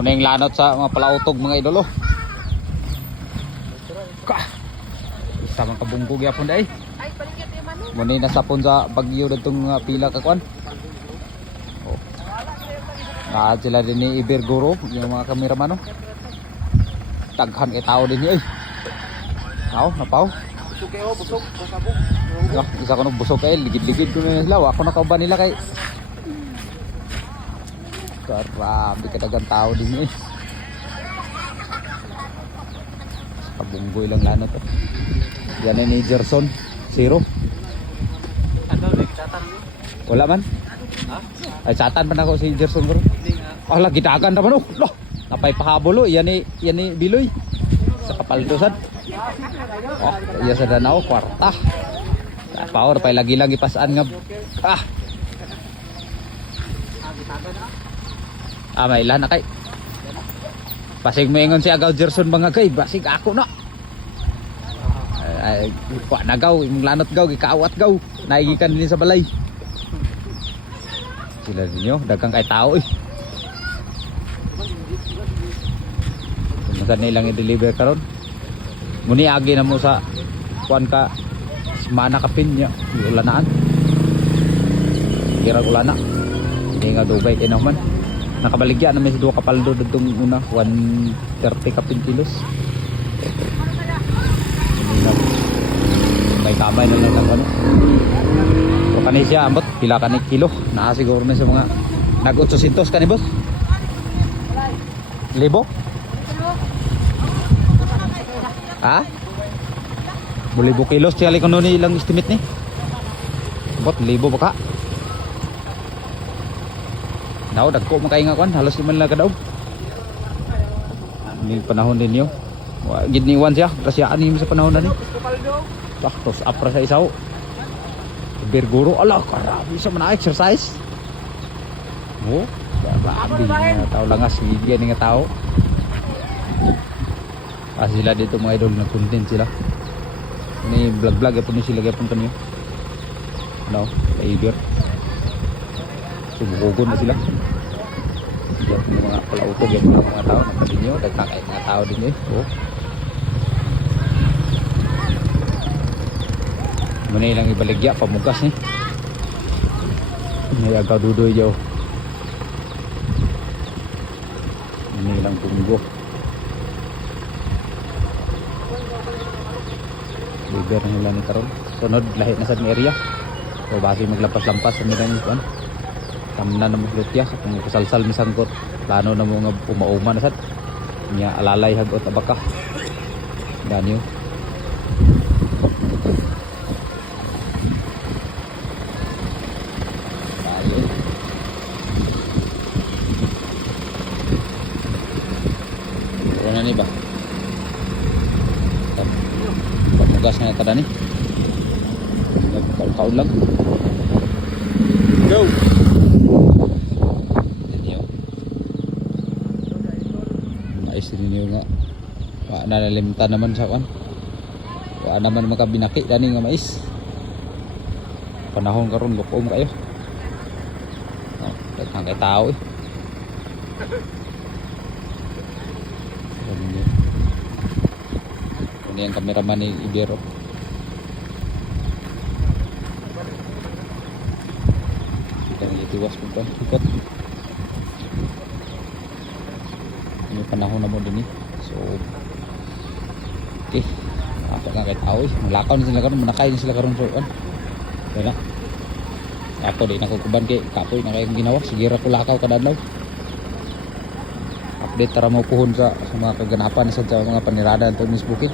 Muna yung lanot sa mga palautog mga idolo. Isa man kabunggog yapon day. Muna yung nasapon sa bagyo na itong pila kakuan. Lahat sila din ni Iberguro, yung mga kameraman. Taghan kay tao din yun. Tao, napaw. Busog kayo, busog. Pasabog. Isa ko nung busog kayo, ligid-ligid ko na nila. Ako nakauban nila kay... Grabe kadagang tao din eh. Kabunggoy lang lano to. Yan ni Gerson, 0. Ano, nagtatan mo? Wala man. Ha? Ay satan pa na ako si Gerson bro. Ah lagi dagan naman oh. Loh, napay pahabol oh. Yan ni Biloy. Sa kapaldosan. Oh, iya sa Danao kwarta. Power pay lagi ipasaan nga. May ilan na kay. Basig moingon si Agaw Gerson mga kay, basig ako na. Ay, kwa nagaw, imong lanot gaw, gikaawat gaw. Naigikan din sa balay. Sila ninyo, dagang kay tao eh. Kung nilang i-deliver karon. Muni agi na mo sa kuan ka semana kapin niya, ulanaan. Kira ulana. Hindi nga dugay kay naman. Nakabaligya na may 2 kapaldo dutong una 130 kapin kilos. May kamay na lang ano. So kanay siya ambot pila kanay kilo. Naa siguro na sa mga nag 800 kanay boss. Libo? Ha? Bulibo kilos siya li kuno ni ilang estimate ni. Ambot libo ba ka? Daw dagko makay nga kwan halos 5 lang ka daw. Ni panahon din yo. Wa gid ni wan siya, kasyaan ni sa panahon na ni. Baktos apra sa isaw. Berguro ala karami sa man exercise. Mo, grabe nga tao langas gigyan nga tao. Sila dito mga idol na content sila. Ni vlog yapon ni sila yapon kanyo. Ano, Tiger. Sumugon na sila. Yan yung mga palautog yan yung mga tao nakapin nyo, nagkakait mga tao din eh. Muna ilang ibaligya, pamugas eh. May agaw dudoy dyaw. Muna ilang bunggo. Liber na nila ni karon. Sunod, lahit na sa area. So basi maglampas-lampas sa nila yung kuwan. Tamna na mo lutya kung kasalsal mi sangkot plano na mo nga pumauma na sad nya alalay hagot abaka ganyo ano na ni ba pamugas nga kada ni nagkaon lang go. Ninyo nga nanalimta naman sa kan naman makabinaki dani nga mais panahon karon lukom kayo daghang kay tao eh ini yang kameraman ni Ibero kita ngitiwas pun ikut ini panahon na mo din eh. So okay apa nga kay tao eh malakaw na sila karon manakay na sila karon so wala ako di nakukuban kay kapoy na kayong ginawa sige ra ko lakaw kada adlaw update tara mo puhon sa mga kaganapan sa mga panirada sa Facebook eh.